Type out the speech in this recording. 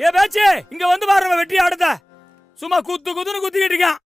ஏ பேச்சு இங்க வந்து பாரு வெட்டி ஆடுத சும்மா குத்துன்னு குத்திக்கிட்டு இருக்கான்.